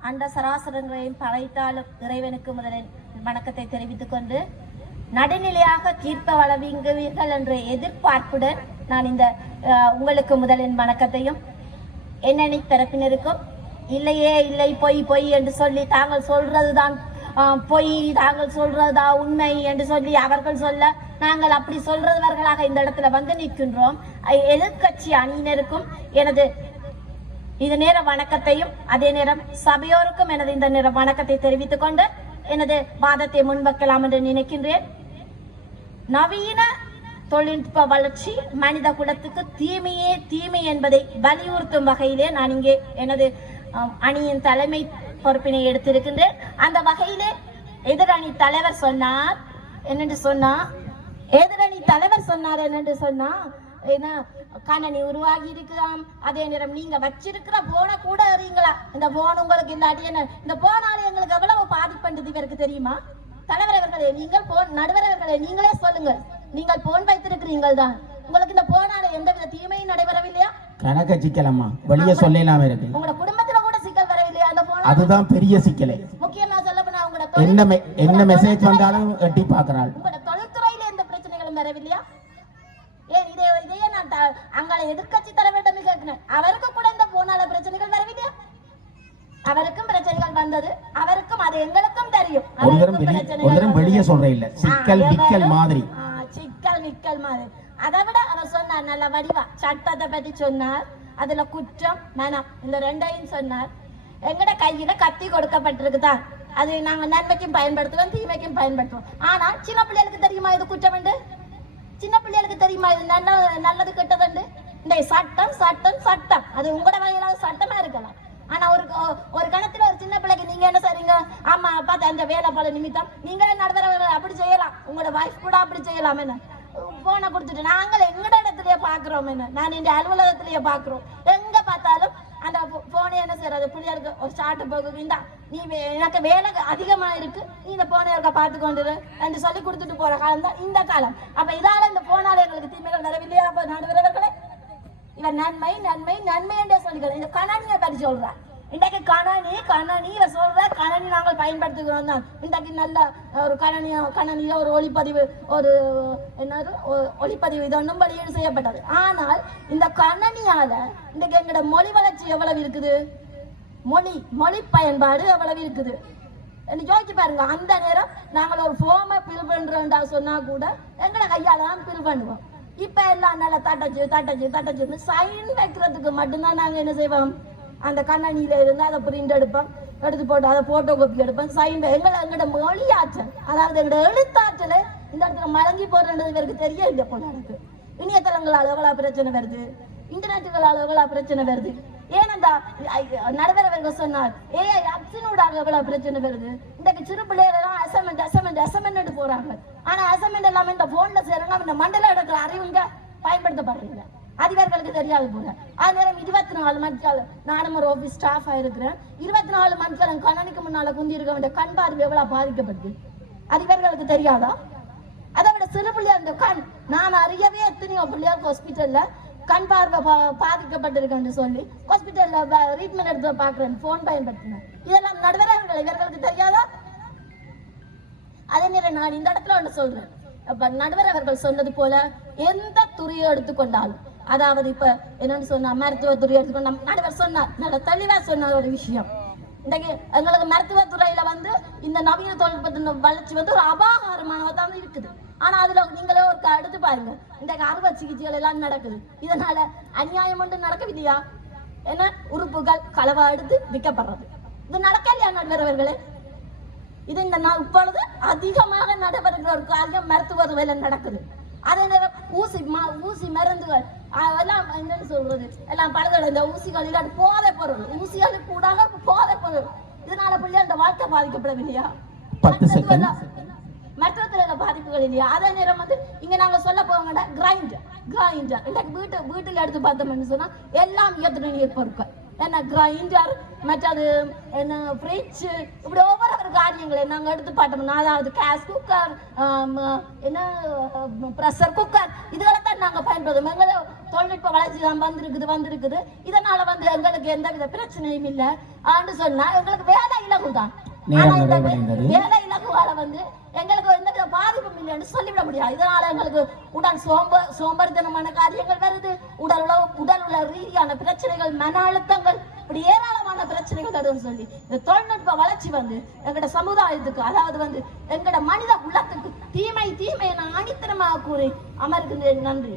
அண்ட சராசரங்களையும் படைத்தாலும் இறைவனுக்கு முதலில் வணக்கத்தை தெரிவித்துக் கொண்டு நடுநிலையாக தீர்ப்ப வழங்குவீர்கள் என்ற எதிர்பார்ப்புடன் நான் இந்த உங்களுக்கு முதலின் வணக்கத்தையும் என்னென்னை தரப்பினருக்கும் இல்லையே இல்லை பொய் பொய் என்று சொல்லி தாங்கள் சொல்றதுதான் தான் பொய் தாங்கள் சொல்றதா உண்மை என்று சொல்லி அவர்கள் சொல்ல நாங்கள் அப்படி சொல்றவர்களாக இந்த இடத்துல வந்து நிற்கின்றோம். எதிர்கட்சி எதிர்க்கட்சி அணியினருக்கும் எனது இது நேர வணக்கத்தையும் அதே நேரம் சபையோருக்கும் எனது இந்த நேர வணக்கத்தை தெரிவித்துக் கொண்டு எனது வாதத்தை முன்வைக்கலாம் என்று நினைக்கின்றேன். நவீன தொழில்நுட்ப வளர்ச்சி மனித குலத்துக்கு தீமையே தீமை என்பதை வலியுறுத்தும் வகையிலே நான் இங்கே எனது அணியின் தலைமை பொறுப்பினை எடுத்திருக்கின்றேன். அந்த வகையிலே எதிரணி தலைவர் சொன்னார் என்னென்று சொன்னா எதிரணி தலைவர் சொன்னார் என்னென்று சொன்னா என்ன கணனி உருவாகி இருக்கலாம் அதே நேரம் நீங்க வச்சிருக்கிற போனை கூட அறியுங்களா இந்த போன் உங்களுக்கு இல்லாட்டி என்ன? இந்த போனால எங்களுக்கு எவ்வளவு பாதிப்பண்டது இவருக்கு தெரியுமா? தலைவர் அவர்களே நீங்கள் போன் நடுவர் அவர்களே நீங்களே சொல்லுங்க. நீங்கள் போன் வைத்திருக்கிறீர்கள் தான். உங்களுக்கு இந்த போனால எந்தவித தீமையும் நடைபெறவில்லையா? கணக்க சிக்கலம்மா. வெளியே சொல்லலாம இருக்கு. உங்களோட குடும்பத்துல கூட சிக்கல் வரவில்லையா? அந்த போன அதுதான் பெரிய சிக்கலே. முக்கியமா சொல்ல போனா உங்களோட என்ன என்ன மெசேஜ் வந்தாலும் எட்டி பார்க்கறாள். உங்களோட தொழில்துறையில எந்த பிரச்சனைகளும் வரவில்லையா? ஏன் இதே இதையே நான் அங்கால எதிர்க்கட்சி தலைவரிடம் கேட்கிறேன். அவருக்கு கூட இந்த போனால பிரச்சனைகள் வரவில்லையா? அவருக்கும் பிரச்சனைகள் வந்தது. அவருக்கும் அது எங்களுக்கும் தெரியும். அவருக்கும் வெளியே பிரச்சனைகள் ஒரு தரம் வந்தது. வெளியே சொல்ற இல்ல. சிக்கல் விக்கல் மாதிரி. சிக்கல் விக்கல் மாதிரி. அதை விட அவர் சொன்னார் நல்ல வடிவா. சட்டத்தை பத்தி சொன்னார். அதுல குற்றம் மனம். இந்த ரெண்டையும் சொன்னார். எங்கட கையில கத்தி கொடுக்கப்பட்டிருக்குதான். அது நாங்க நன்மைக்கும் பயன்படுத்துவோம் தீமைக்கும் பயன்படுத்துவோம். ஆனா சின்ன பிள்ளைகளுக்கு தெரியுமா இது குற்றம் உண்டு சின்ன பிள்ளைகளுக்கு தெரியுமா? இது நல்ல நல்லது கெட்டதுண்டு. இந்த சட்டம் சட்டம் சட்டம். அது உங்களோட வகையில சட்டமா இருக்கலாம். ஆனா ஒரு ஒரு கணத்துல ஒரு சின்ன பிள்ளைக்கு நீங்க என்ன சரிங்க ஆமா பார்த்து அந்த வேலை பல நிமித்தம் நீங்களே நடத்துற அப்படி செய்யலாம். உங்களோட வைஃப் கூட அப்படி செய்யலாம் என்ன? போனை கொடுத்துட்டு நாங்கள் எங்கட இடத்துலயே பாக்குறோம் என்ன? நான் இந்த அலுவலகத்திலேயே பாக்குறோம். எங்க பார்த்தாலும் அந்த போனே என்ன செய்யறது? பிள்ளைகளுக்கு ஒரு சாட்டு போகுது இந்தா. நீ வே- எனக்கு வேலை அதிகமா இருக்கு நீ இந்த போனை இருக்க பார்த்து கொண்டுரு என்று சொல்லி கொடுத்துட்டு போற காலம் தான் இந்த காலம். அப்ப இதால இந்த போனால எங்களுக்கு தீமைகள் வரவில்லையா? அப்ப நடுவர்களே இவன் நன்மை நன்மை நன்மை என்றே சொல்லுங்கள் இந்த கணனியை பற்றி சொல்றார் இன்றைக்கு கணனி கணனி இவர் சொல்ற கணனி நாங்கள் பயன்படுத்துகிறோம் தான். இன்றைக்கு நல்ல ஒரு கணனி கணனியில ஒரு ஒளிப்பதிவு ஒரு என்னது ஒ- ஒளிப்பதிவு இது ஒன்றும் வெளியீடு செய்யப்பட்டது. ஆனால் இந்த கணனியால இன்றைக்கு எங்களோட மொழி வளர்ச்சி எவ்வளவு இருக்குது? மொழி மொழி பயன்பாடு எவ்வளவு இருக்குது? என்று யோசிச்சு பாருங்க. அந்த நேரம் நாங்கள் ஒரு ஃபோமை பில் பண்றோம்டா சொன்னால் கூட எங்களை கையால் தான் பில் பண்ணுவோம். இப்போ எல்லாம் நல்லா தட்டச்சு தட்டச்சு தட்டச்சுன்னு சைன் வைக்கிறதுக்கு மட்டும்தான் நாங்கள் என்ன செய்வோம்? அந்த கண்ணணியில் இருந்து அதை பிரிண்ட் எடுப்போம். எடுத்து போட்டு அதை ஃபோட்டோ காப்பி எடுப்போம் சைன் எங்களை எங்களோட மொழியாற்றல் அதாவது எங்களோட எழுத்தாற்றலை இந்த இடத்துல மலங்கி போறன்றது இவருக்கு தெரிய இல்லை பொண்ணு எனக்கு இணையதளங்களால் எவ்வளோ பிரச்சனை வருது? இன்டர்நெட்டுகளால் அளவுகளா பிரச்சனை வருது. ஏனண்டா நடுவரவர்கள் சொன்னார் ஏஐ அப்சினூடாக எவ்வளவு பிரச்சனை வருது. இன்றைக்கு சிறு பிள்ளைகள் எல்லாம் அசமெண்ட் அசமெண்ட் அசமெண்ட் போறாங்க. ஆனா அசமெண்ட் எல்லாமே இந்த போன்ல செய்யறாங்க இந்த மண்டல எடுக்கிற அறிவுங்க பயன்படுத்தப்படுறீங்க. அதிகாரிகளுக்கு தெரியாது போல. அது நேரம் இருபத்தி நாலு மணிக்கால நானும் ஒரு ஆபீஸ் ஸ்டாஃபா இருக்கிறேன். இருபத்தி நாலு மணிக்கால கணனிக்கு முன்னால குந்தி இருக்க வேண்டிய கண் பார்வை எவ்வளவு பாதிக்கப்படுது? அதிகாரிகளுக்கு தெரியாதா? அதை விட சிறு பிள்ளையார் கண். நான் அறியவே எத்தனையோ பிள்ளையாருக்கு ஹாஸ்பிட்டல்ல கண் பார்வை பா- பாதிக்கப்பட்டிருக்குன்னு சொல்லி ஹாஸ்பிட்டல்ல ட்ரீட்மெண்ட் எடுத்து பாக்குறேன் போன் பயன்படுத்தினேன். இதெல்லாம் நடுவர்கள் இவர்களுக்கு தெரியாதா? அதே நேரம் நான் இந்த இடத்துல ஒன்று சொல்றேன். அப்ப நடுவர் அவர்கள் சொன்னது போல எந்த துறையை எடுத்துக்கொண்டாலும் அதாவது இப்ப என்னன்னு சொன்னா மருத்துவ துறை எடுத்துக்கொண்டா நடுவர் சொன்னார். நல்ல தெளிவா சொன்ன ஒரு விஷயம். இன்றைக்கு எங்களுக்கு மருத்துவத்துறையில வந்து இந்த நவீன தொழில்நுட்பத்தின் வளர்ச்சி வந்து ஒரு அபாகாரமானதாக தான் இருக்குது. ஆனா அதுல நீங்களே ஒரு எடுத்து பாருங்க. இன்றைக்கு அறுவை சிகிச்சைகள் எல்லாம் நடக்குது. இதனால அநியாயம் ஒன்று நடக்கவில்லையா? என்ன? உறுப்புகள் களவா எடுத்து விற்கப்படுறது. இது நடக்கலையா நடுவர்களே இது இந்த இப்பொழுது அதிகமாக நடைபெறுகிற ஒரு காரியம் மருத்துவ வேலை நடக்குது. அதே நேரம் ஊசி ம- ஊசி மருந்துகள் ஆ, எல்லாம் என்னன்னு சொல்றது? எல்லாம் பலதோட இந்த ஊசிகள் இல்லாட்டி போதை பொருள். ஊசிகளுக்கு கூடாக போதை பொருள். இதனால பிள்ளைகளோட வாழ்க்கை பாதிக்கப்படவில்லையா? செகண்ட். மருத்துவத்துறையில பாதிப்புகள் இல்லையா? அதே நேரம் வந்து இங்க நாங்க சொல்ல போவாங்கடா கிரைண்டர் கிரைண்டர் வீட்டு வீட்டுல எடுத்து பார்த்தோம்னு சொன்னா எல்லாம் இயற்கை நீர் பொருட்கள். என்ன கிரைண்டர் மற்றது என்ன ஃப்ரிட்ஜ் இப்படி ஒவ்வொரு ஒரு காரியங்களை நாங்க எடுத்து பார்த்தோம்னா அதாவது கேஸ் குக்கர் என்ன ப்ரெஷர் குக்கர் இதுகளை தான் நாங்க பயன்படுத்தும் எங்களை தொழில்நுட்ப வளர்ச்சி தான் வந்திருக்குது வந்திருக்குது. இதனால வந்து எங்களுக்கு எந்த வித பிரச்சனையும் இல்ல. ஆண்டு சொன்னா எங்களுக்கு வேலை இலகுதான். நேரம் ஆனா இந்த. வேலை இலகுவால வந்து எங்களுக்கு எந்த சொல்லிவிட முடியாது. இதனால எங்களுக்கு உடல் சோம்ப சோம்பேறித்தனமான காரியங்கள் வருது. உடல் உள்ள உடல் உள்ள ரீதியான பிரச்சனைகள் மன அழுத்தங்கள் இப்படி ஏராளமான பிரச்சனைகள் வருதுன்னு சொல்லி இந்த தொழில்நுட்ப வளர்ச்சி வந்து எங்கட சமுதாயத்துக்கு அதாவது வந்து எங்கட மனித உள்ளத்துக்கு தீமை தீமை நான் ஆணித்தனமாக கூறி அமர்கின்றேன். நன்றி.